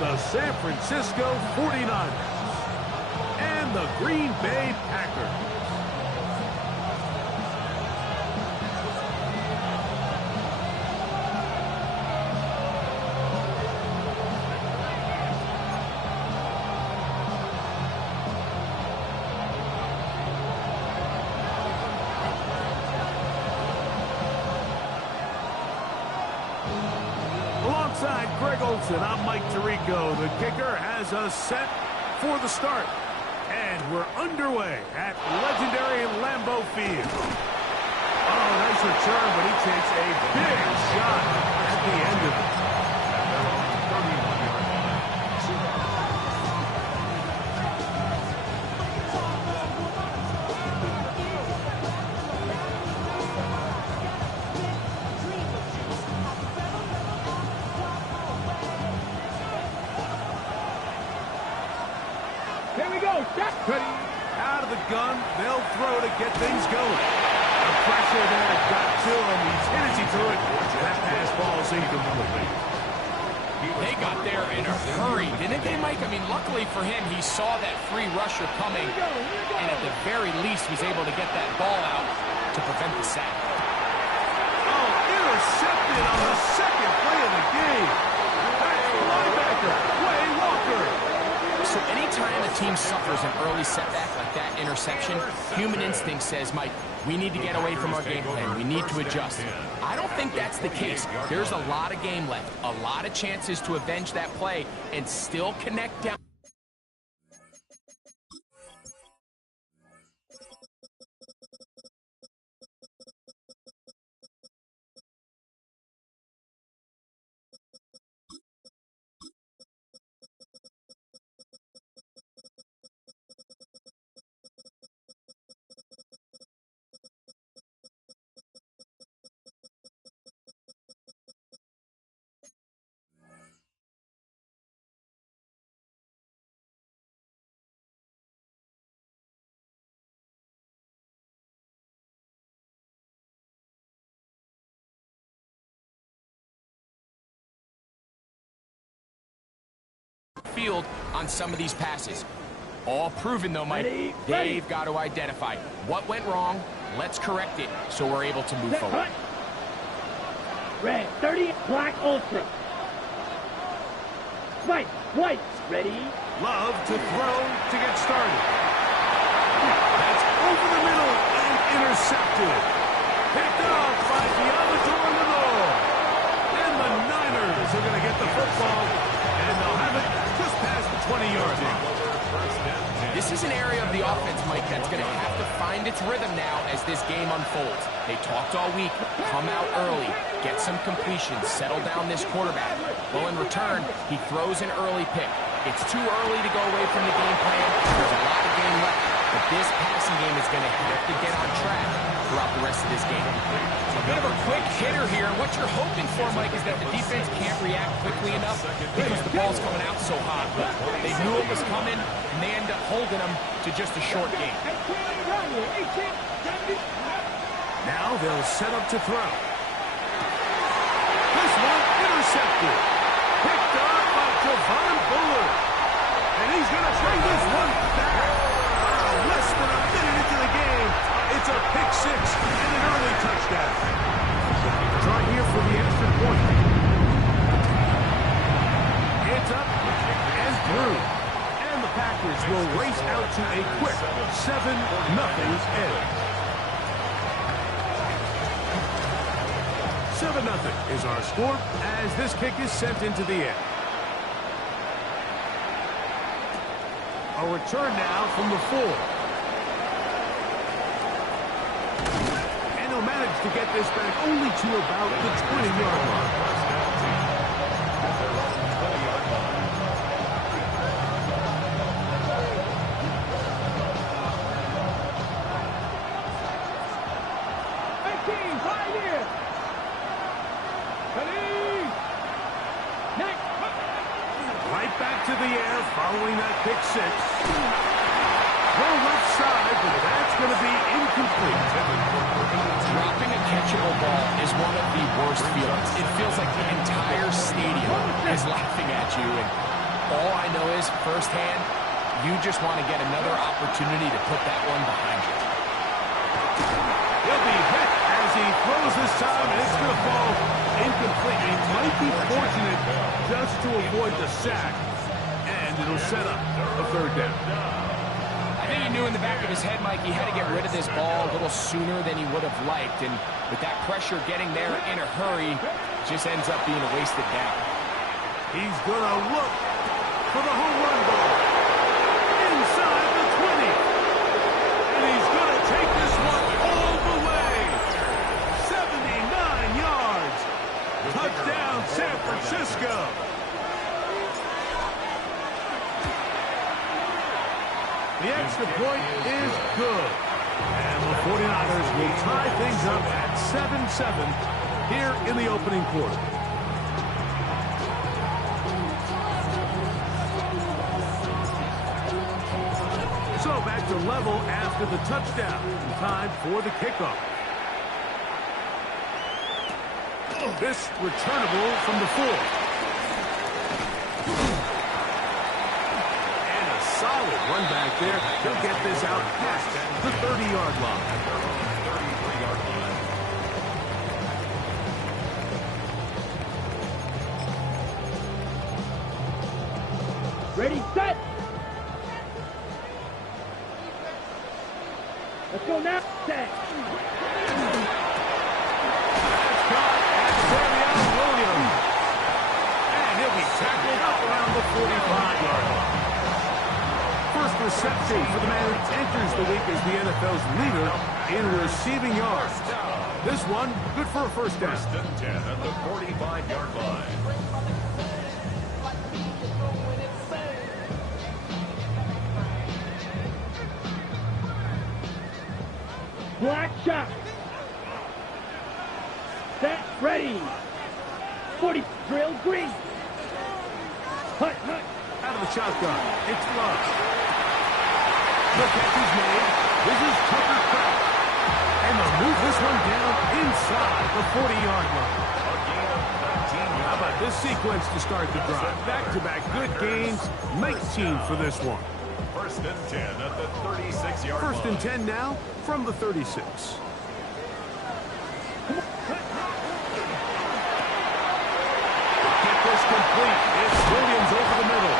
the San Francisco 49ers and the Green Bay Packers. Alongside Greg Olsen, I'm Mike Tirico. The kicker has us set for the start. And we're underway at legendary Lambeau Field. Oh, nice return, but he takes a big shot at the end of it. Here we go, shot. Out of the gun, they'll throw to get things going. The pressure there got to him. He's hit as he threw it. That pass ball's incomplete. They got there in a hurry, didn't they, Mike? I mean, luckily for him, he saw that free rusher coming, and at the very least was able to get that ball out to prevent the sack. Oh, intercepted on the second play of the game. That's the linebacker, Quay Walker. So anytime a team suffers an early setback like that interception, human instinct says, Mike, we need to get away from our game plan. We need to adjust. I don't think that's the case. There's a lot of game left, a lot of chances to avenge that play and still connect down. Field on some of these passes. All proven though, Mike. They've got to identify what went wrong. Let's correct it so we're able to move forward. Red, 30, black, ultra. White, white, ready. Love to throw to get started. That's over the middle and intercepted. Picked off by Diabator Lenore. And the Niners are going to get the football, and they'll have it just past the 20-yard line. This is an area of the offense, Mike, that's going to have to find its rhythm now as this game unfolds. They talked all week, come out early, get some completions, settle down this quarterback. Well, in return, he throws an early pick. It's too early to go away from the game plan. There's a lot of game left, but this passing game is going to have to get on track throughout the rest of this game. A bit of a quick hitter here. What you're hoping for, Mike, is that the defense can't react quickly enough because the ball's coming out so hot. They knew it was coming, and they end up holding them to just a short game. Now they'll set up to throw. This one intercepted. Picked up by Javon Bullard. And he's going to bring this one back. Less than a minute into the game, it's a pick six and an early touchdown. Try here for the extra point. It's up and through. And the Packers will race out to a quick 7-0 edge. 7-0 is our score as this kick is sent into the air. A return now from the 4. And he'll manage to get this back only to about the 20-yard line. Right back to the air following that pick six. Throw left side, but that's going to be incomplete. Dropping a catchable ball is one of the worst feelings. It feels like the entire stadium is laughing at you, and I know is, firsthand, you just want to get another opportunity to put that one behind you. He'll be hit as he throws this time, and it's going to fall incomplete. He might be fortunate just to avoid the sack, and it'll set up a third down. I think he knew in the back of his head, Mike, he had to get rid of this ball a little sooner than he would have liked, and with that pressure getting there in a hurry, it just ends up being a wasted down. He's going to look for the home run ball inside the 20. And he's going to take this one all the way. 79 yards. Touchdown, San Francisco. The extra point is good. And the 49ers will tie things up at 7-7 here in the opening quarter. So back to level after the touchdown. Time for the kickoff. This returnable from the 4. And a solid run back there. He'll get this out past the 30-yard line. Ready, set. Let's go now. Set. That's caught at Samuel Williams. And he'll be tackled up around the 45-yard line. First reception for the man who enters the week as the NFL's leader in receiving yards. This one, good for a first down. First and 10 at the 45-yard line. Black shot. Set. Ready. 40. Drill green. Hut, hut. Out of the shotgun. It's Love. The catch is made. This is Tucker Kraft. And they'll move this one down inside the 40-yard line. A gain of 19 How about this sequence to start the drive? Back-to-back good gains. 19 for this one. First and 10 at the 36-yard line. First and 10 now from the 36. Get this complete. It's Williams over the middle.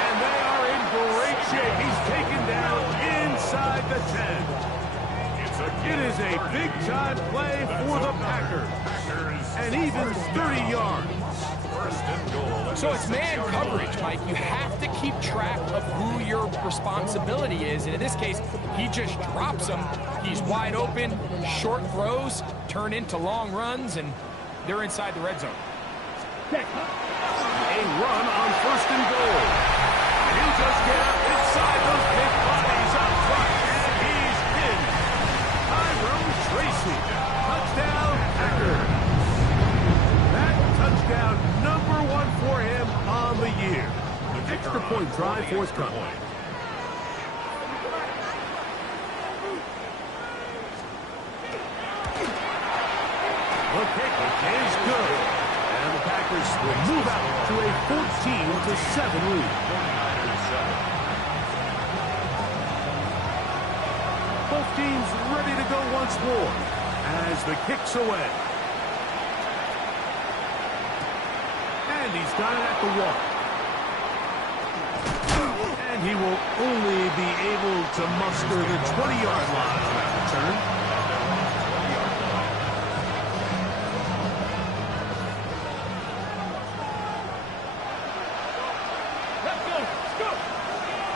And they are in great shape. He's taken down inside the 10. It is a big-time play for the Packers. And even 30 yards. First and goal. So it's man coverage, Mike. You have to keep track of who your responsibility is. And in this case, he just drops him. He's wide open. Short throws turn into long runs, and they're inside the red zone. A run on first and goal. And he'll just get up inside those big bodies up front. And he's in. Tyrone Tracy. Touchdown, Packers. That touchdown, number 1 for him on the year. Extra point drive forthcoming. The kick is good. And the Packers will move out to a 14-7 lead. Both teams ready to go once more as the kick's away. And he's got it at the wall. And he will only be able to muster the 20-yard line on that return.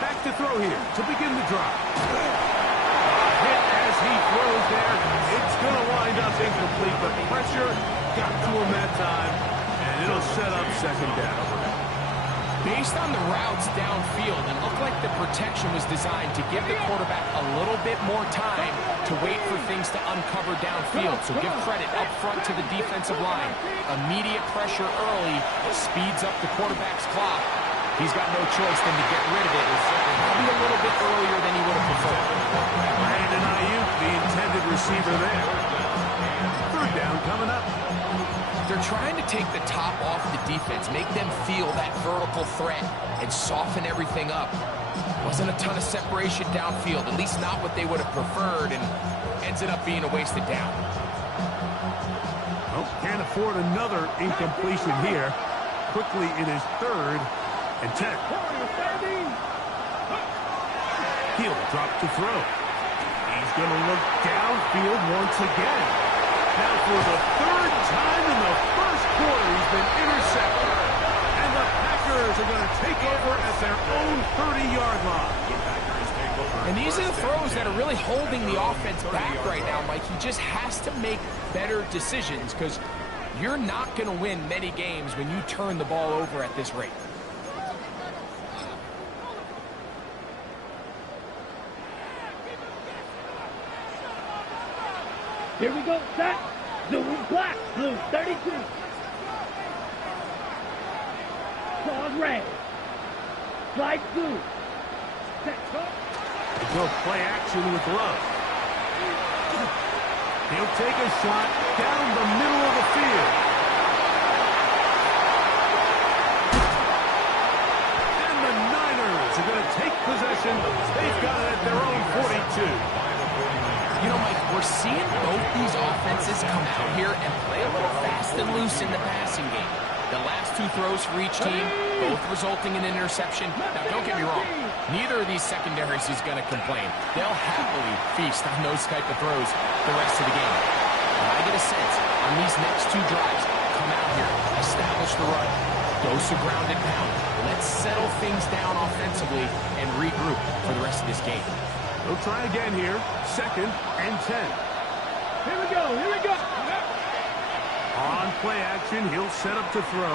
Back to throw here to begin the drive. Hit as he throws there. It's going to wind up incomplete, but pressure got to him that time, and it'll set up second down. Based on the routes downfield, it looked like the protection was designed to give the quarterback a little bit more time to wait for things to uncover downfield. So give credit up front to the defensive line. Immediate pressure early speeds up the quarterback's clock. He's got no choice than to get rid of it. Probably a little bit earlier than he would have preferred. Brandon Ayuk, the intended receiver there. Third down coming up. they're trying to take the top off the defense, make them feel that vertical threat, and soften everything up. Wasn't a ton of separation downfield, at least not what they would have preferred, and ends it up being a wasted down. Oh, can't afford another incompletion here. Quickly, it is 3rd and 10. He'll drop to throw. He's going to look downfield once again. Now for the 3rd time in the first quarter, he's been intercepted. And the Packers are going to take over at their own 30-yard line. And these are the throws that are really holding the offense back right now, Mike. He just has to make better decisions because you're not going to win many games when you turn the ball over at this rate. Here we go, set. Zoom black, blue 32. Claws red. Slide blue. Set, go. Go play action with Love. He'll take a shot down the middle of the field. And the Niners are going to take possession. They've got it at their own 42. You know, Mike, we're seeing both these offenses come out here and play a little fast and loose in the passing game. The last 2 throws for each team, both resulting in an interception. Now, don't get me wrong. Neither of these secondaries is going to complain. They'll happily feast on those type of throws the rest of the game. But I get a sense on these next 2 drives, come out here, establish the run, dose of ground and pound. Let's settle things down offensively and regroup for the rest of this game. We'll try again here. 2nd and 10. Here we go, here we go. On play action, he'll set up to throw.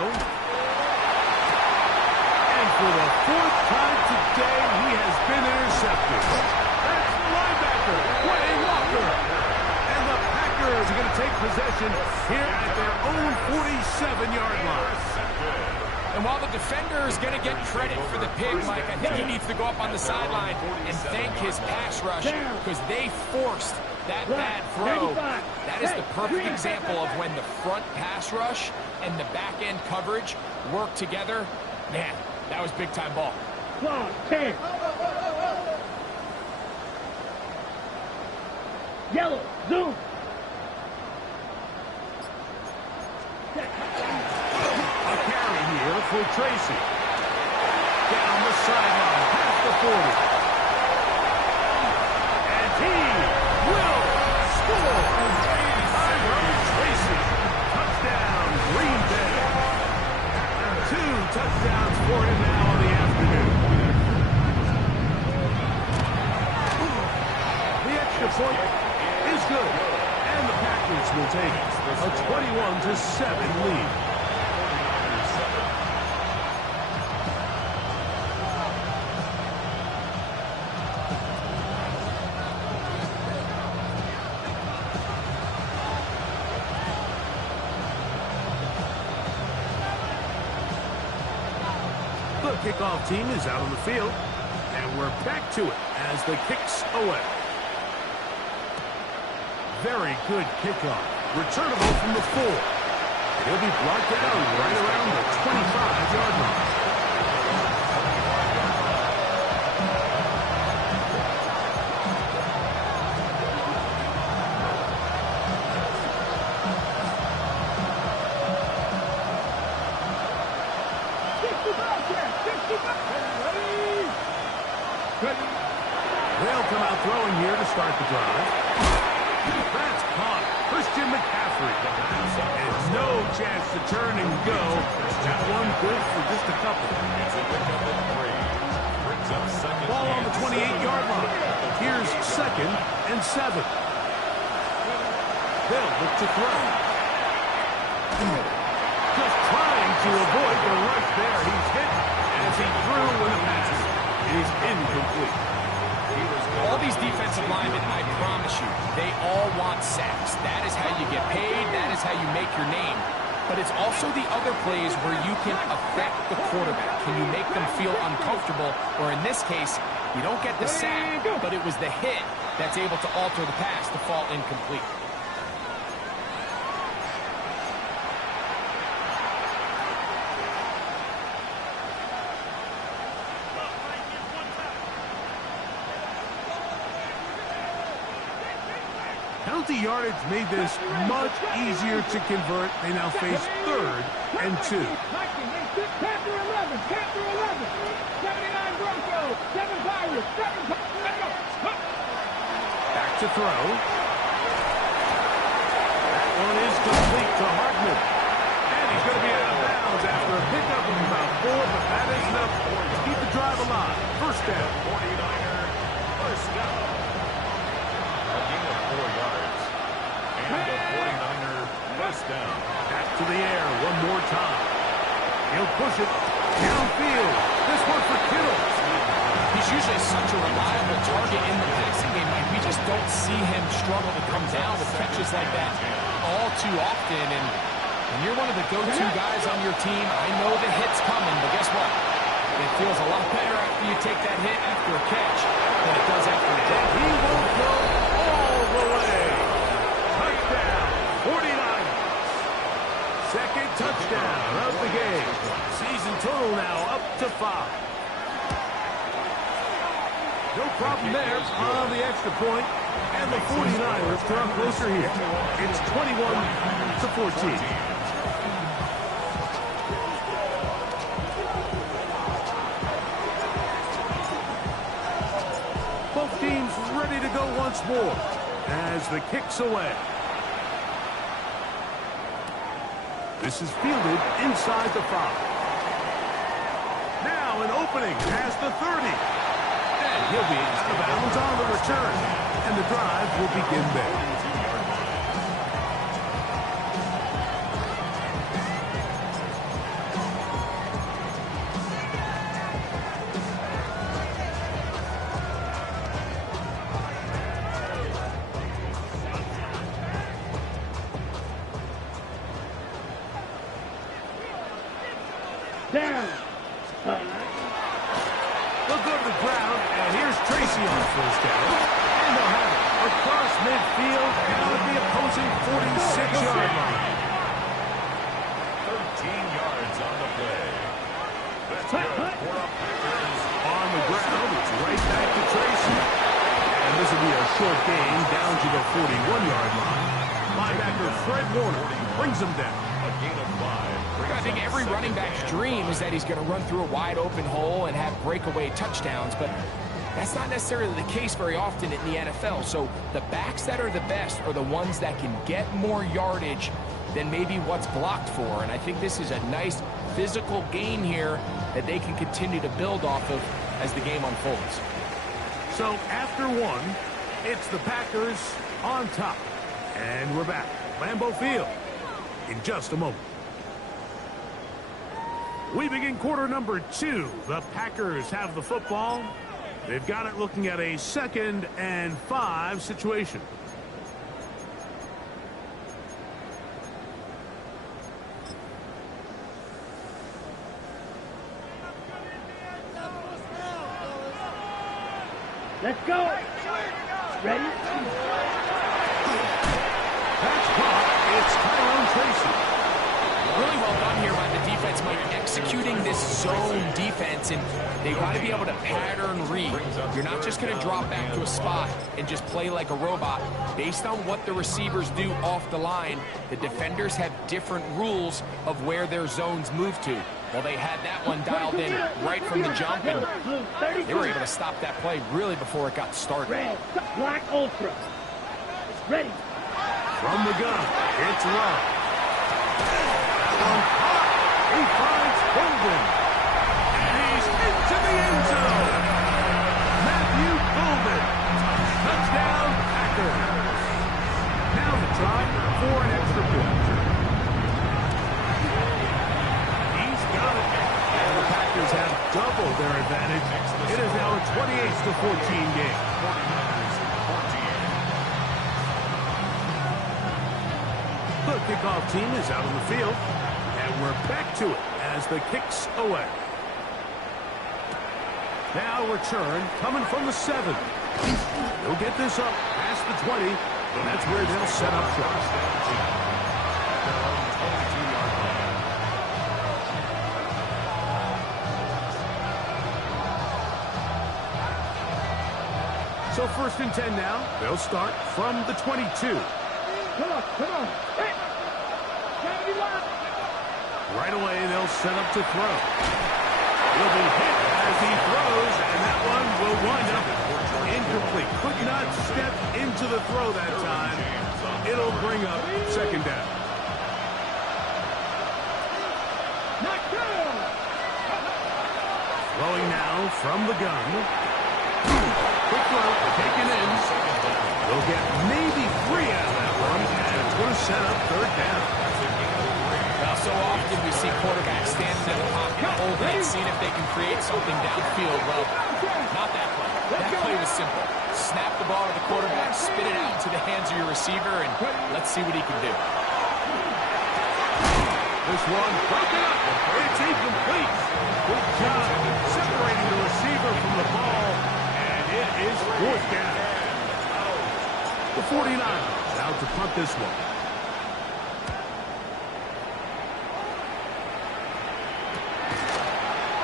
And for the 4th time today, he has been intercepted. That's the linebacker, Quay Walker. And the Packers are going to take possession here at their own 47-yard line. And while the defender is going to get credit for the pick, Mike, I think he needs to go up on the sideline and thank his pass rush because they forced that bad throw. That is the perfect example of when the front pass rush and the back end coverage work together. Man, that was big-time ball. Claw 10. Yellow, zoom. A carry here for Tracy. Down the sideline, past the 40. And he will score. Tyrone Tracy. Touchdown, Green Bay. 2 touchdowns for him now on the afternoon. The extra point is good. And the Packers will take a 21-7 lead. The kickoff team is out on the field, and we're back to it as the kick's away. Very good kickoff. Returnable from the 4. He'll be brought down right around the 25-yard line. They'll come out throwing here to start the drive. That's caught. Christian McCaffrey. And no chance to turn and go. That one good for just a couple. Ball on the 28-yard line. Here's 2nd and 7. They'll look to throw. Just trying to avoid the rush there. He's hit as he threw with a pass. It is incomplete. All these defensive linemen, I promise you, they all want sacks. That is how you get paid. That is how you make your name. But it's also the other plays where you can affect the quarterback. Can you make them feel uncomfortable? Or in this case, you don't get the sack, but it was the hit that's able to alter the pass to fall incomplete. penalty yardage made this much easier to convert. They now face 3rd and 2. Capture 11, capture 11. 79 Broncos, 7 Pirates, 7 Pirates. Back to throw. That one is complete to Hardman. And he's going to be out of bounds after a pickup of about 4, but that is enough to keep the drive alive. First down. 49er, first down. A gain of 4 yards. And the 49er, first down. Back to the air one more time. He'll push it downfield. This one for Kittle. He's usually such a reliable target in the passing game, Mike. We just don't see him struggle to come down with catches like that all too often. And when you're one of the go-to guys on your team, I know the hit's coming, but guess what? It feels a lot better after you take that hit after a catch than it does after a drop. He won't go all the way. Touchdown, 49ers. Second touchdown of the game. Season total now up to 5. No problem there on the extra point. And the 49ers draw closer here. It's 21-14. Both teams ready to go once more as the kick's away. This is fielded inside the 5. Now an opening past the 30. And he'll be out of bounds on the return. And the drive will begin there. Down. They'll go to the ground, and here's Tracy on first down. And they'll have it across midfield and on the opposing 46-yard line. 13 yards on the play. That's good for the Packers. On the ground, it's right back to Tracy. And this will be a short gain down to the 41-yard line. Linebacker Fred Warner brings him down. A gain of 5. I think every running back's dream is that he's going to run through a wide open hole and have breakaway touchdowns, but that's not necessarily the case very often in the NFL. So the backs that are the best are the ones that can get more yardage than maybe what's blocked for. And I think this is a nice physical gain here that they can continue to build off of as the game unfolds. So after one, it's the Packers on top. And we're back. Lambeau Field in just a moment. We begin quarter number 2. The Packers have the football. They've got it looking at a 2nd and 5 situation. Let's go. Ready? That's caught. It's Tyrone Tracy. Really well done here by the defense, Mike, executing this zone defense, and they got to be able to pattern read. You're not just going to drop back to a spot and just play like a robot. Based on what the receivers do off the line, the defenders have different rules of where their zones move to. Well, they had that one dialed in right from the jump, and they were able to stop that play really before it got started. Red, Black Ultra. Ready. From the gun, it's Love. He finds Golden. And he's into the end zone. Matthew Golden. Touchdown, Packers. Now the try for an extra point. He's got it. And the Packers have doubled their advantage. It is now a 28-14 game. 49ers 14. The kickoff team is out on the field. And we're back to it as the kick's away. Now return coming from the 7. He'll get this up past the 20. And that's where they'll set up shop. At their own 22-yard line. So 1st and 10 now. They'll start from the 22. Come on, come on. Hit. 71. Right away, they'll set up to throw. Will be hit as he throws, and that one will wind up incomplete. Could not step into the throw that time. It'll bring up second down. Not good. Throwing now from the gun. Quick throw, taken in. They'll get maybe 3 out of that one, and it's going to set up third down. Well, so often we see quarterbacks standing in the pocket, holding it, seeing if they can create something downfield. Well, not that play. That play was simple. Snap the ball to the quarterback, spit it out into the hands of your receiver, and let's see what he can do. This one broken up. It's incomplete. Good job separating the receiver from the ball, and it is fourth down. The 49ers out to punt this one.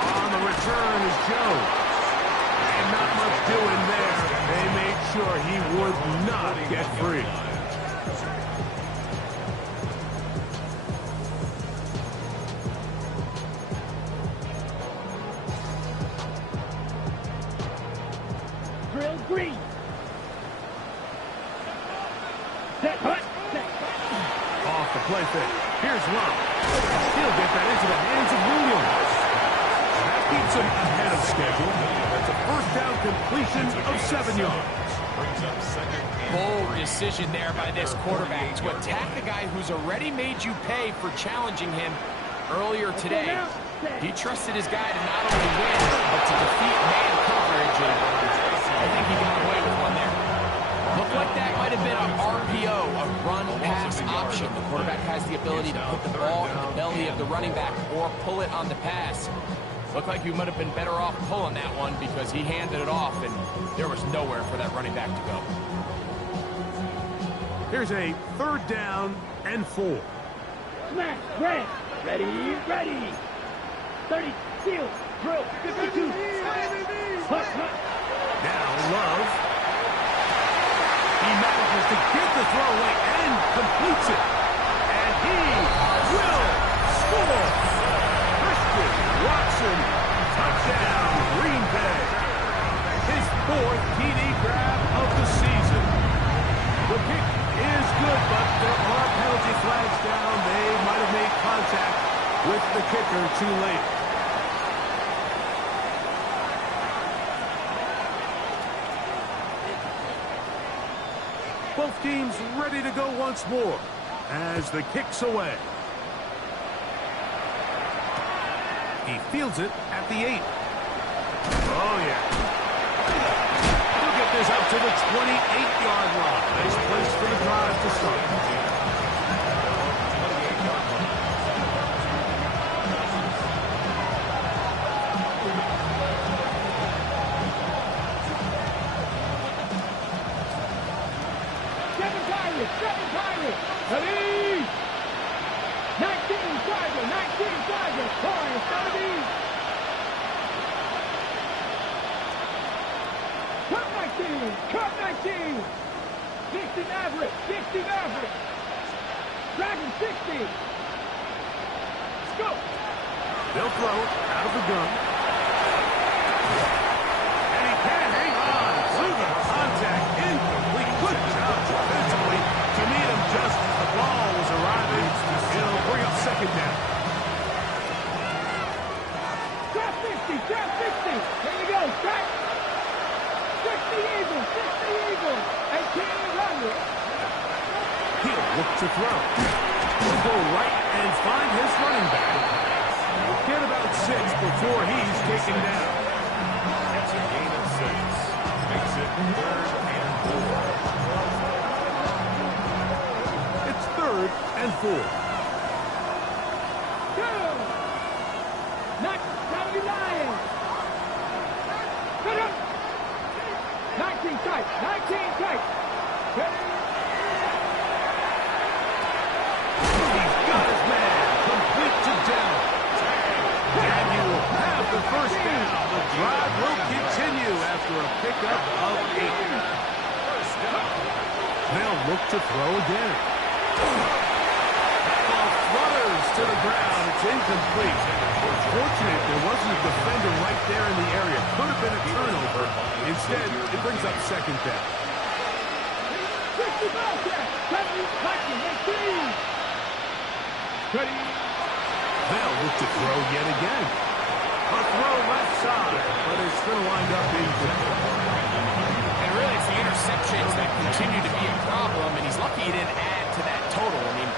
On the return is Jones. And not much doing there. They made sure he would not get free. Drill green. Set, hut, set. Off the play fake. Here's Love. He'll get that into the hands of Williams. That keeps him ahead of schedule. That's a first down completion of 7 yards. Bold decision there by this quarterback to attack a guy who's already made you pay for challenging him earlier today. He trusted his guy to not only win, but to defeat man coverage, and I think he got away with one there. Looked like that might have been an RPO, a run-pass option. The quarterback has the ability to put the ball in the belly of the running back or pull it on the pass. Looked like he might have been better off pulling that one because he handed it off, and there was nowhere for that running back to go. Here's a third down and 4. Smash, red. Ready, ready. 30, field, drill, 52. Hut, hut. Now Love. He manages to get the throw away and completes it. And he will score. Christian Watson, touchdown, Green Bay. His 4th TD grab of the season. The kick is good, but there are penalty flags down. They might have made contact with the kicker too late. Both teams ready to go once more as the kick's away. He fields it at the 8. Oh, yeah. He'll get this up to the 28-yard line. Nice place for the drive to start. Seven Pirates. Ready. 19 Tiger, 19 Tiger. Boy, it's gonna be. Cut 19, cut 19. 60 Maverick, 60 Maverick. Dragon 60. Let's go. They'll throw out of the gun. And he can't hang on through the contact. Incomplete. Good job defensively to meet him just as the ball was arriving. It'll bring up second down. Trap 60, trap 60. Here we go, trap. 60 Eagles, 60 Eagles. 18 Runner. He'll look to throw. He'll go right and find his running back. Get about 6 before he's taken down. It's a gain of 6. Makes it 3rd and 4. It's 3rd and 4. Not Saudi Lions. Cut up. 19 tight, 19 tight. He's got his man complete to down. And you will have the first down. The drive will continue after a pickup of 8. They'll look to throw again. That ball flutters to the ground. It's incomplete. It's fortunate there wasn't a defender right there in the area. Could have been a turnover. Instead, it brings up second down. They'll look to throw yet again. A throw left side, but it's going to wind up incomplete. And really, it's the interceptions that continue to be a problem, and he's lucky he didn't add to that total. I mean,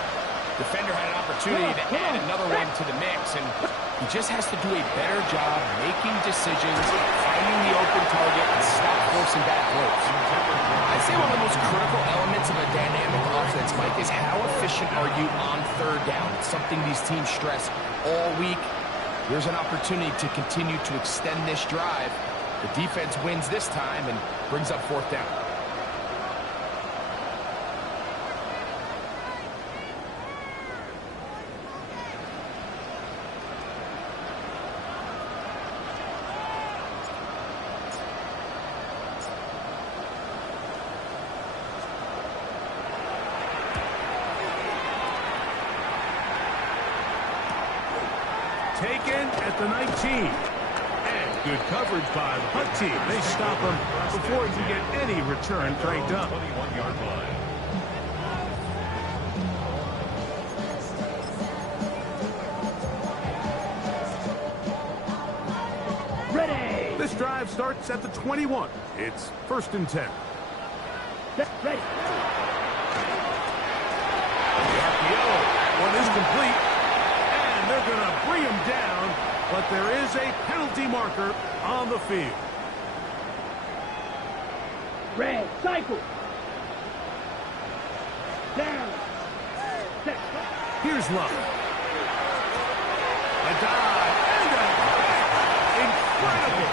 defender had an opportunity to add another one to the mix, and he just has to do a better job making decisions, finding the open target, and stop forcing bad throws. I'd say one of the most critical elements of a dynamic offense, Mike, is how efficient are you on third down. It's something these teams stress all week. Here's an opportunity to continue to extend this drive. The defense wins this time and brings up fourth down. Taken at the 19. And good coverage by the Hunt team. They stop him before he can get any return cranked up. 21-yard line. Ready. This drive starts at the 21. It's 1st and 10. Ready. The RPO. That one is complete. And they're going to bring him down, but there is a penalty marker on the field. Red. Cycle. Down. Set. Here's Love. A dive and a catch. Incredible.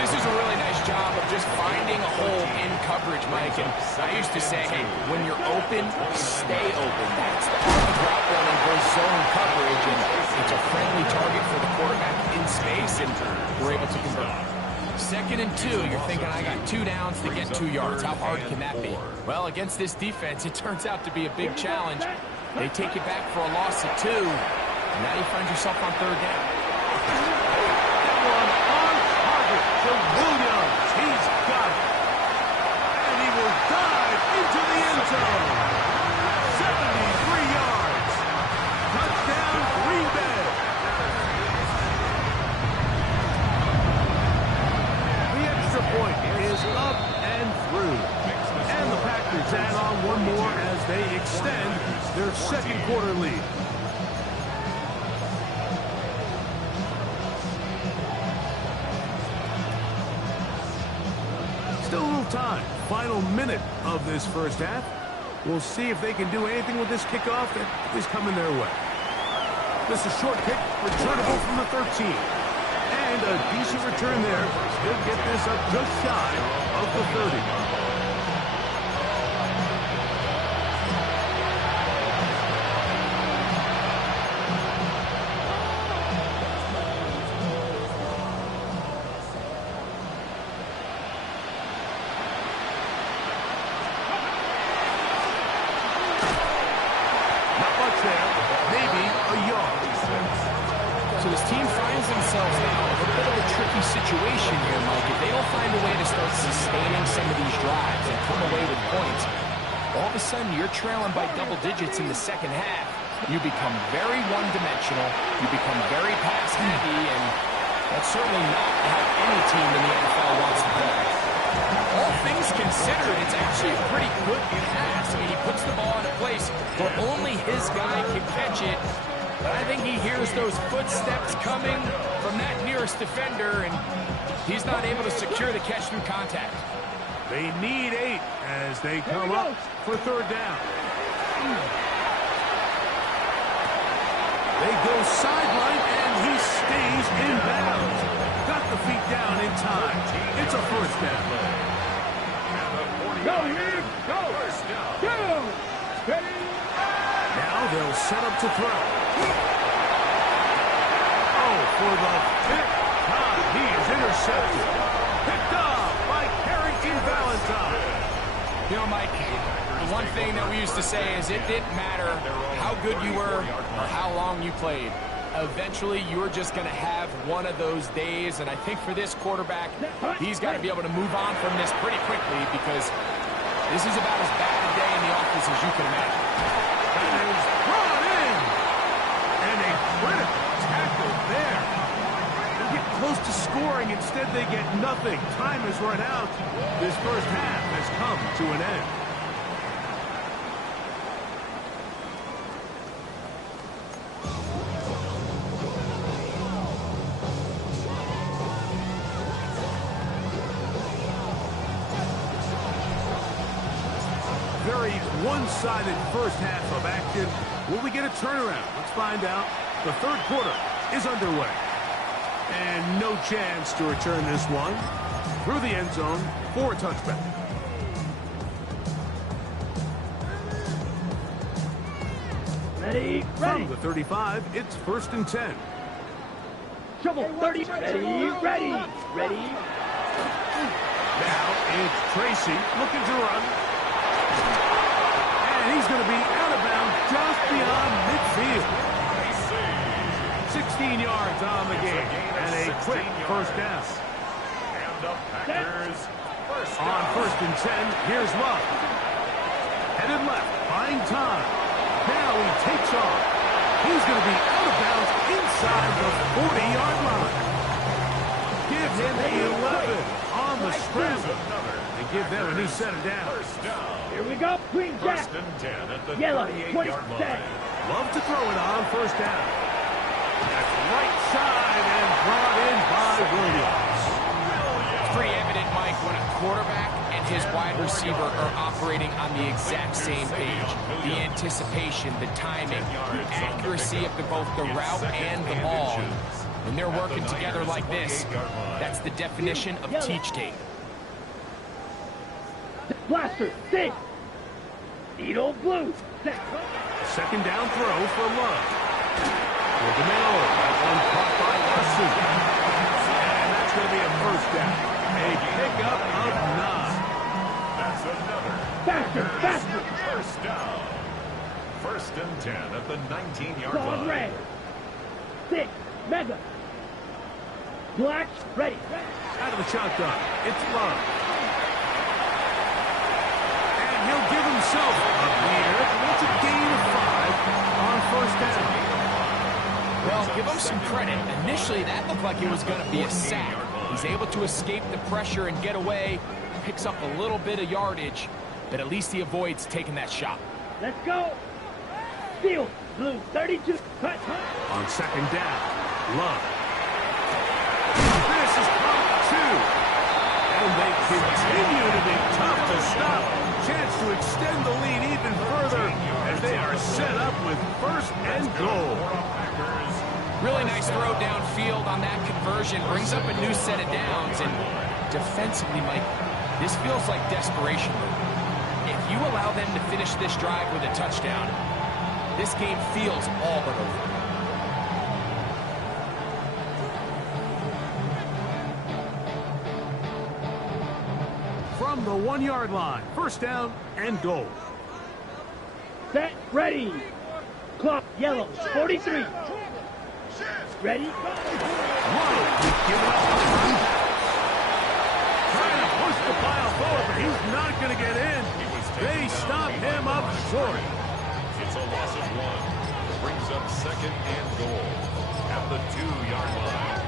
This is a really nice job of just finding a hole in coverage, Mike. And I used to say, hey, when you're open, stay open. That's the art of route running versus zone coverage. And it's a friendly target for the quarterback in space, and we're able to convert. 2nd and 2, you're thinking, I got 2 downs to get 2 yards. How hard can that be? Well, against this defense, it turns out to be a big challenge. They take you back for a loss of 2, and now you find yourself on 3rd down. That one on target to Williams. He's got it. And he will dive into the end zone. 73 yards. Touchdown, Green Bay. The extra point is up and through. And the Packers add on one more as they extend their 2nd quarter lead. Still a little time. Final minute of this first half. We'll see if they can do anything with this kickoff that is coming their way. This is a short kick, returnable from the 13. And a decent return there. He'll get this up just shy of the 30. So this team finds themselves now in a bit of a tricky situation here, Mike. If they don't find a way to start sustaining some of these drives and come away with points, all of a sudden you're trailing by double digits in the 2nd half. You become very one-dimensional. You become very pass-heavy, and that's certainly not how any team in the NFL wants to play. All things considered, it's actually a pretty good pass. I mean, he puts the ball in a place where only his guy can catch it. But I think he hears those footsteps coming from that nearest defender, and he's not able to secure the catch through contact. They need 8 as they come up for 3rd down. They go sideline, and he stays in bounds. Got the feet down in time. It's a 1st down. Go, Reed. Go. Go. Ready. Now they'll set up to throw. Oh, for the 5th time, he is intercepted. Picked off by Carrington Valentine. You know, Mike, one thing that we used to say is it didn't matter how good you were or how long you played. Eventually, you're just going to have one of those days, and I think for this quarterback, he's got to be able to move on from this pretty quickly because this is about as bad a day in the office as you can imagine. That is brought in! And a critical tackle there. They get close to scoring. Instead, they get nothing. Time has run out. This first half has come to an end. Very one-sided first half of action. Will we get a turnaround? Let's find out. The third quarter is underway. And no chance to return this one through the end zone for a touchback. Ready, From the 35, it's 1st and 10. Shovel 30. Ready. Now it's Tracy looking to run. And he's going to be out of bounds just beyond midfield. 16 yards on the game. And a quick first down. And the Packers first On 1st and 10, here's Love. Headed left, buying time. Now he takes off. He's going to be out of bounds inside the 40-yard line. Give him 11 on the scramble. They give them a new set of downs. First down. Here we go. Green Jack. 1st and 10 at the Yellow. 38-yard 20%. line. Love to throw it on first down. That's right side and brought in by Williams. It's pretty evident, Mike, when a quarterback and his wide receiver are operating on the exact same page. The anticipation, the timing, the accuracy of both the route and the ball. When they're working together like this, that's the definition of teach tape. Blaster. 6. Needle blue. Set. Second down throw for Love. With the middle, that one caught by Larson. And that's going to be a first down. A pickup of 9. That's another. Faster. First down. 1st and 10 at the 19-yard Solid line. red. 6. Mega. Black. Ready. Out of the shotgun, it's Love. And he'll give himself up here. That's a gain of 5 on first down. Well, give him some credit. Initially, that looked like it was going to be a sack. He's able to escape the pressure and get away, picks up a little bit of yardage, but at least he avoids taking that shot. Let's go. Field. Blue. 32. Cut. On second down, Love. This is caught 2. And they continue to be tough to stop. Chance to extend the lead even further as they are set up with 1st and goal. Really nice throw downfield on that conversion. Brings up a new set of downs. And defensively, Mike, this feels like desperation mode. If you allow them to finish this drive with a touchdown, this game feels all but over. From the 1-yard line, first down and goal. Set. Ready. Clock. Yellow. 43. Ready. Love is giving up on the run. Trying to push the pile forward, but he's not going to get in. They stop him up short. It's a loss of 1. Brings up 2nd and goal at the 2-yard line.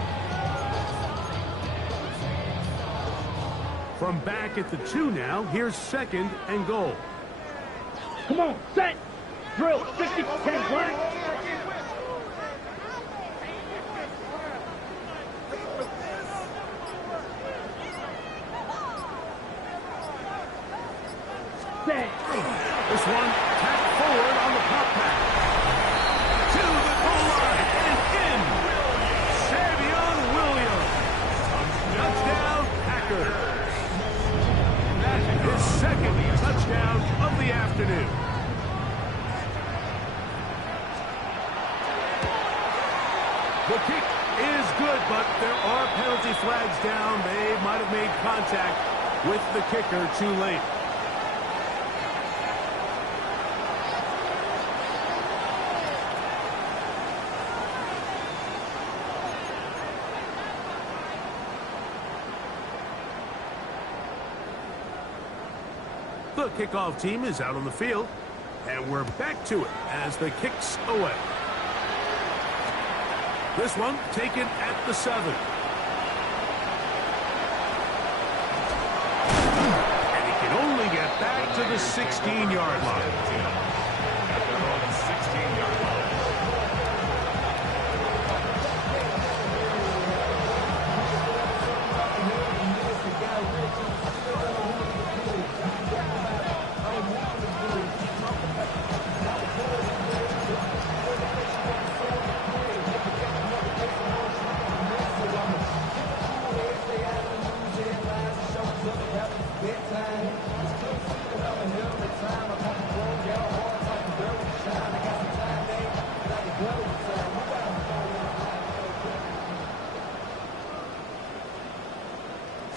From back at the 2 now, here's 2nd and goal. Come on. Set. Drill. 60. 10. Black. Set. This one tapped forward on the pop back. To the goal line and in. Savion Williams. Touchdown, Packers. That's his 2nd touchdown of the afternoon. The kick is good, but there are penalty flags down. They might have made contact with the kicker too late. The kickoff team is out on the field, and we're back to it as the kick's away. This one taken at the 7. And he can only get back to the 16-yard line. At their own 16-yard line.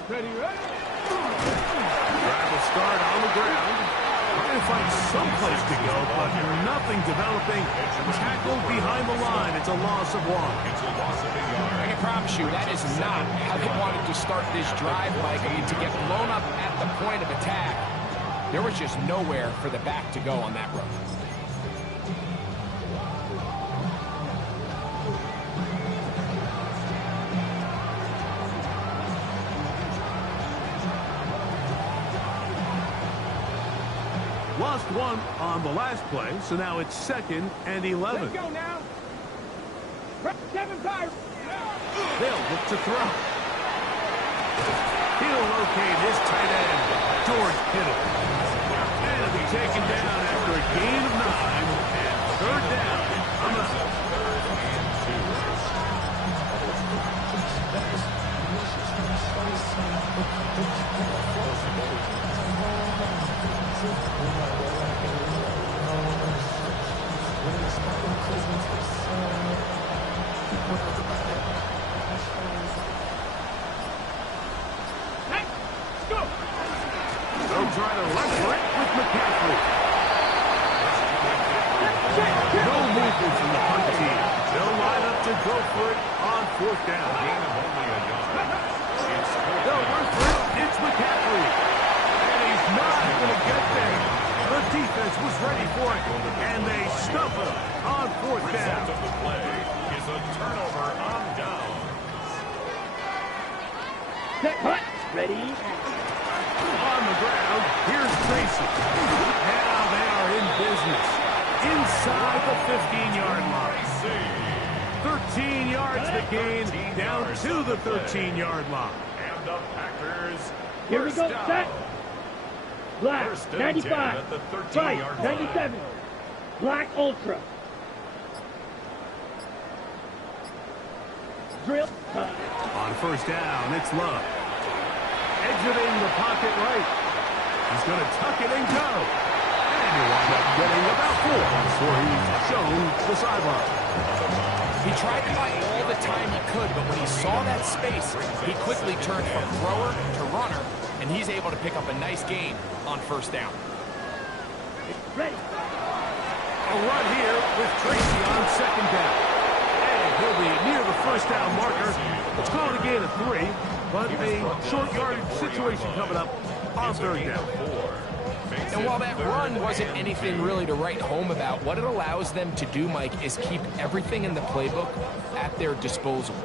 Ready, ready? Drive will start on the ground. Trying to find some place to go, but nothing developing. Tackled behind the line. It's a loss of 1. It's a loss of a yard. I can promise you that is not how they wanted to start this drive, Mike. I mean, to get blown up at the point of attack, there was just nowhere for the back to go on that run. Lost 1 on the last play, so now it's 2nd and 11. Let's go now. Kevin Byron. They'll look to throw. He'll locate his tight end, George Kittle. And he'll be taken down after a gain of 9 and 3rd down on the... They'll try to run for it with McCaffrey. No movement from the punt team. They'll line up to go for it on 4th down. Gain of only a yard. It's They'll run for it. It's McCaffrey. And he's not going to get there. The defense was ready for it, and they stuff him on 4th down. result of the play is a turnover on down. Set, hut. Ready? On the ground, here's Tracy. Now they are in business. Inside the 15-yard line. 13 yards the gain, down to the 13-yard line. And the Packers. Here we go. first Set. down. Black. First and 10 95. at the 13-yard White. line. 97. Black Ultra. Drill. On 1st down, it's Love. Exiting the pocket right. He's going to tuck it and go. And he'll wind up getting about 4 before he's shown the sideline. He tried to buy all the time he could, but when he saw that space, he quickly turned from thrower to runner, and he's able to pick up a nice gain on 1st down. Ready. A run here with Tracy on 2nd down. And he'll be near the 1st down marker. Let's call it a gain of 3, but a short yardage situation coming up on 3rd down. And while that run wasn't anything really to write home about, what it allows them to do, Mike, is keep everything in the playbook at their disposal.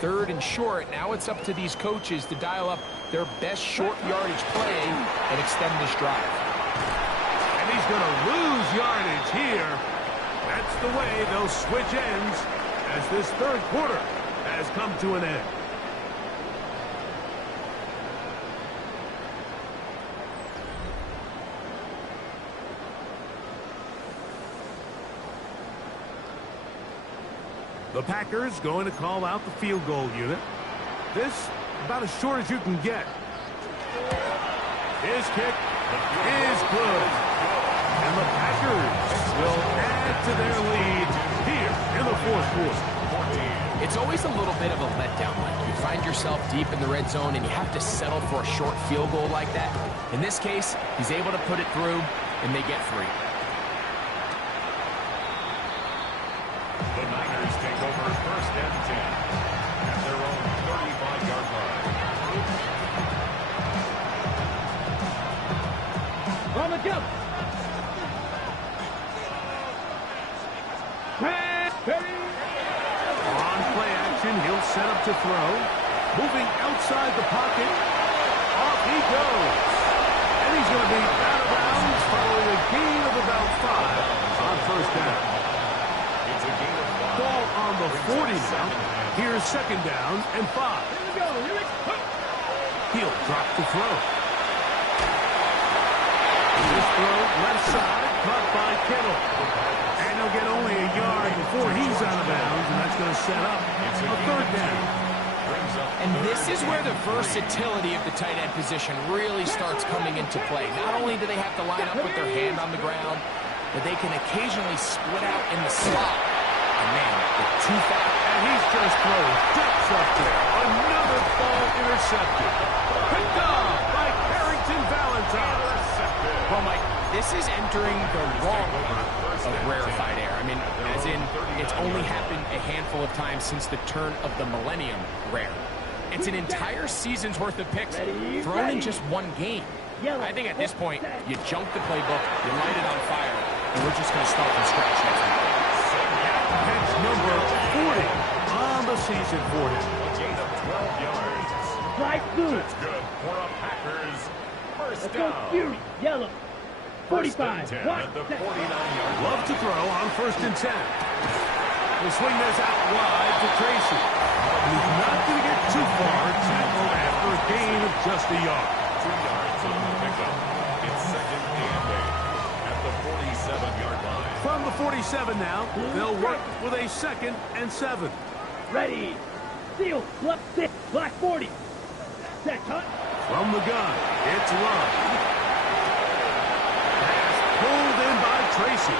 3rd and short, now it's up to these coaches to dial up their best short yardage play and extend this drive. And he's going to lose yardage here. That's the way they'll switch ends as this 3rd quarter has come to an end. The Packers going to call out the field goal unit. This about as short as you can get. His kick is good. And the Packers will add to their lead here in the 4th quarter. It's always a little bit of a letdown, Mike. You find yourself deep in the red zone and you have to settle for a short field goal like that. In this case, he's able to put it through, and they get 3. The Niners take over 1st and 10 at their own 35-yard line. From set up to throw. Moving outside the pocket. Off he goes. And he's going to be out of bounds following a gain of about 5 on first down. It's a gain of 5. Ball on the 40 now. Here's second down and 5. Here we go. Here we go. He'll drop the throw. This throw left side, caught by Kittle. And he'll get only a yard before he's out of bounds, and that's going to set up a third down. And this is where the versatility of the tight end position really starts coming into play. Not only do they have to line up with their hand on the ground, but they can occasionally split out in the slot. And man, the too fast. And he's just thrown ducks up there. Another ball intercepted. Picked off by Carrington Valentine. Well, Mike, this is entering the wrong part of rarefied air. I mean, as in, it's only happened a handful of times since the turn of the millennium rare. It's an entire season's worth of picks thrown in just one game. I think at this point, you junk the playbook, you light it on fire, and we're just going to start from scratch next week. Catch number 40 on the season for him. A gain of 12 yards. Slide through. That's good for a Packers first Let's go, down. Fury. Yellow. First 45. and 10 Watch at the that. 49-yard line. Love to throw on first and 10. The swing this out wide to Tracy. He's not going to get too far. Tackled after a gain of just a yard. 2 yards on the pickup. It's second and 8 at the 47-yard line. From the 47 now, they'll work with a second and 7. Ready. Seal. Left 6. Black 40. Set. Hunt. From the gun, it's Love. Pass pulled in by Tracy.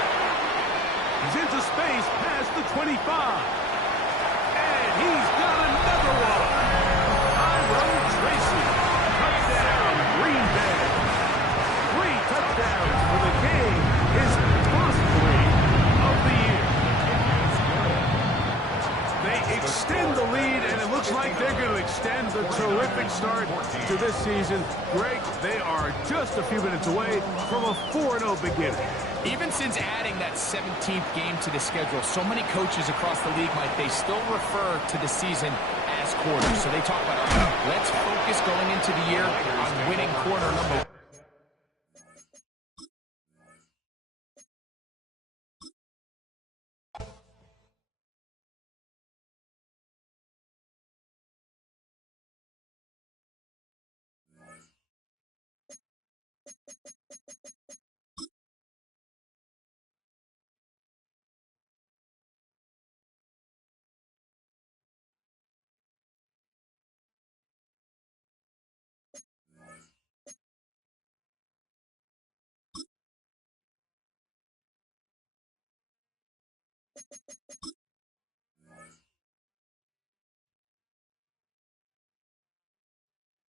He's into space past the 25. And he's got another one. Tyrone Tracy. Touchdown, Green Bay. 3 touchdowns for the game. His first 3 of the year. They extend the lead, and it looks like they're going to extend the terrific start to this season. Greg, they are just a few minutes away from a 4-0 beginning. Even since adding that 17th game to the schedule, so many coaches across the league, Mike, they still refer to the season as quarters. So they talk about, all right, let's focus going into the year on winning quarter number 1.